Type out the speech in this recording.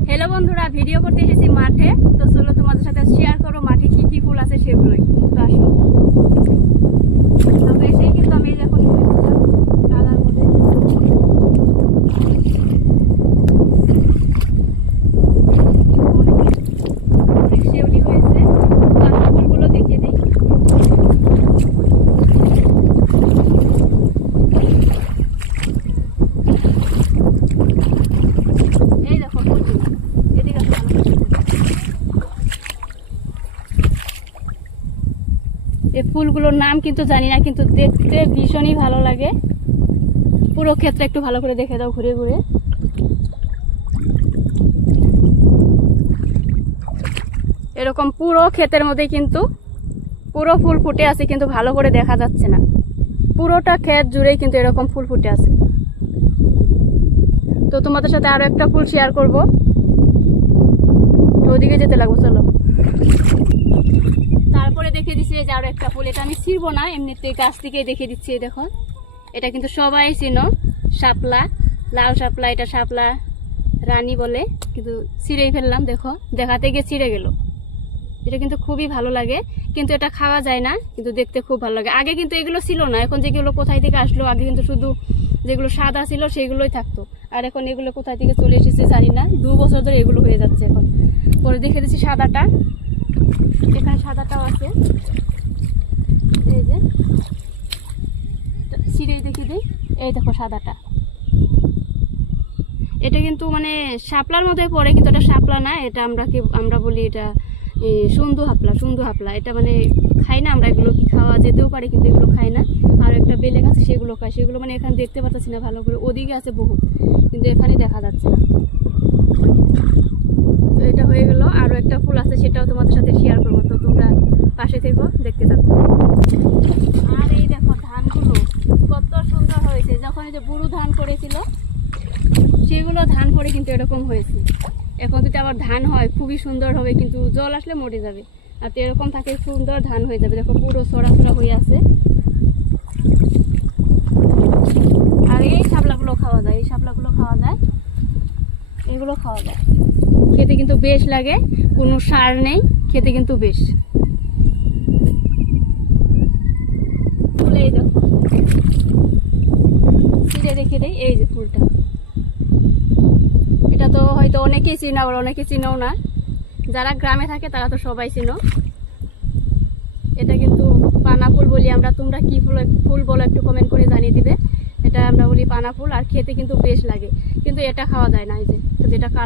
Hello বন্ধুরা, video করতে এসেছি মাঠে। তো চলো তোমাদের সাথে শেয়ার করো মাঠে কি কি ফুল আছে সেগুলোই। তো আসো। তো এসেই কিন্তু আমি এখন কাদার মধ্যে অনেক শিউলি হয়েছে। তো আসো ফুলগুলো দেখিয়ে দিই। এই দেখো ফুলগুলো, এদিকে আসো ভালো করে। এই ফুলগুলোর নাম কিন্তু জানি না, কিন্তু দেখতে ভীষণই ভালো লাগে। পুরো ক্ষেত্রে একটু ভালো করে দেখে দাও ঘুরে ঘুরে। এরকম পুরো ক্ষেতের মধ্যে কিন্তু পুরো ফুল ফুটে আছে, কিন্তু ভালো করে দেখা যাচ্ছে না। পুরোটা ক্ষেত জুড়েই কিন্তু এরকম ফুল ফুটে আছে। তো তোমাদের সাথে আরো একটা ফুল শেয়ার করব। ওদিকে যেতে লাগবো, চলো। তারপরে দেখে দিচ্ছি যে আরো একটা ফুল, এটা আমি ছিড়বো না, এমনিতে গাছ থেকেই দেখে দিচ্ছি। দেখো, এটা কিন্তু সবাই চিনো, শাপলা, লাল শাপলা। এটা শাপলা রানী বলে, কিন্তু ছিঁড়েই ফেললাম। দেখো, দেখাতে গিয়ে ছিঁড়ে গেল। এটা কিন্তু খুবই ভালো লাগে, কিন্তু এটা খাওয়া যায় না, কিন্তু দেখতে খুব ভালো লাগে। আগে কিন্তু এগুলো ছিল না, এখন যেগুলো কোথায় থেকে আসলো। আগে কিন্তু শুধু যেগুলো সাদা ছিল সেগুলোই থাকতো, আর এখন এগুলো কোথায় থেকে চলে এসেছে জানি না। 2 বছর ধরে এগুলো হয়ে যাচ্ছে এখন। পরে দেখে দিচ্ছি সাদাটা, এখানে সাদাটাও আছে। এই যে ছিঁড়ে দেখে দিই, এই দেখো সাদাটা। এটা কিন্তু মানে শাপলার মধ্যে পড়ে, কিন্তু এটা শাপলা না। এটা আমরা বলি এটা সুন্দু হাপলা। এটা মানে খাই না আমরা, এগুলো কি খাওয়া যেতেও পারে, কিন্তু এগুলো খাই না। আর একটা বেলেগ আছে, সেগুলো খাই। সেগুলো মানে এখানে দেখতে পাচ্ছি না ভালো করে, ওদিকে আছে বহু, কিন্তু এখানে দেখা যাচ্ছে না। তো এটা হয়ে গেল। আরো একটা ফুল আছে, সেটাও তোমাদের সাথে শেয়ার করবো। তো তোমরা পাশে থেকো, দেখতে থাকো। আর এই দেখো ধানগুলো কত সুন্দর হয়েছে। যখন এই যে বুড়ো ধান করেছিল, সেগুলো ধান করে কিন্তু এরকম হয়েছে। এখন যদি আবার ধান হয় খুবই সুন্দর হবে, কিন্তু জল আসলে মরে যাবে। আর তো এরকম থাকে সুন্দর ধান হয়ে যাবে। দেখো পুরো ছড়া হয়ে আছে। আর এই শাপলাগুলো খাওয়া যায়, এগুলো খাওয়া যায়। খেতে কিন্তু বেশ লাগে, কোনো সার নেই, খেতে কিন্তু বেশ। এই দেখো, ছিঁড়ে রেখে দেই। এই যে ফুলটা, এটা তো হয়তো অনেকেই চিনো, আবার অনেকে চিনোও না। যারা গ্রামে থাকে তারা তো সবাই চিনো। এটা কিন্তু পানা ফুল বলি আমরা। তোমরা কি ফুল বলো একটু কমেন্ট করে জানিয়ে দিবে। এটা আমরা বলি পানা ফুল, আর খেতে কিন্তু বেশ লাগে, কিন্তু এটা খাওয়া যায় না। এই যে যেটা কালার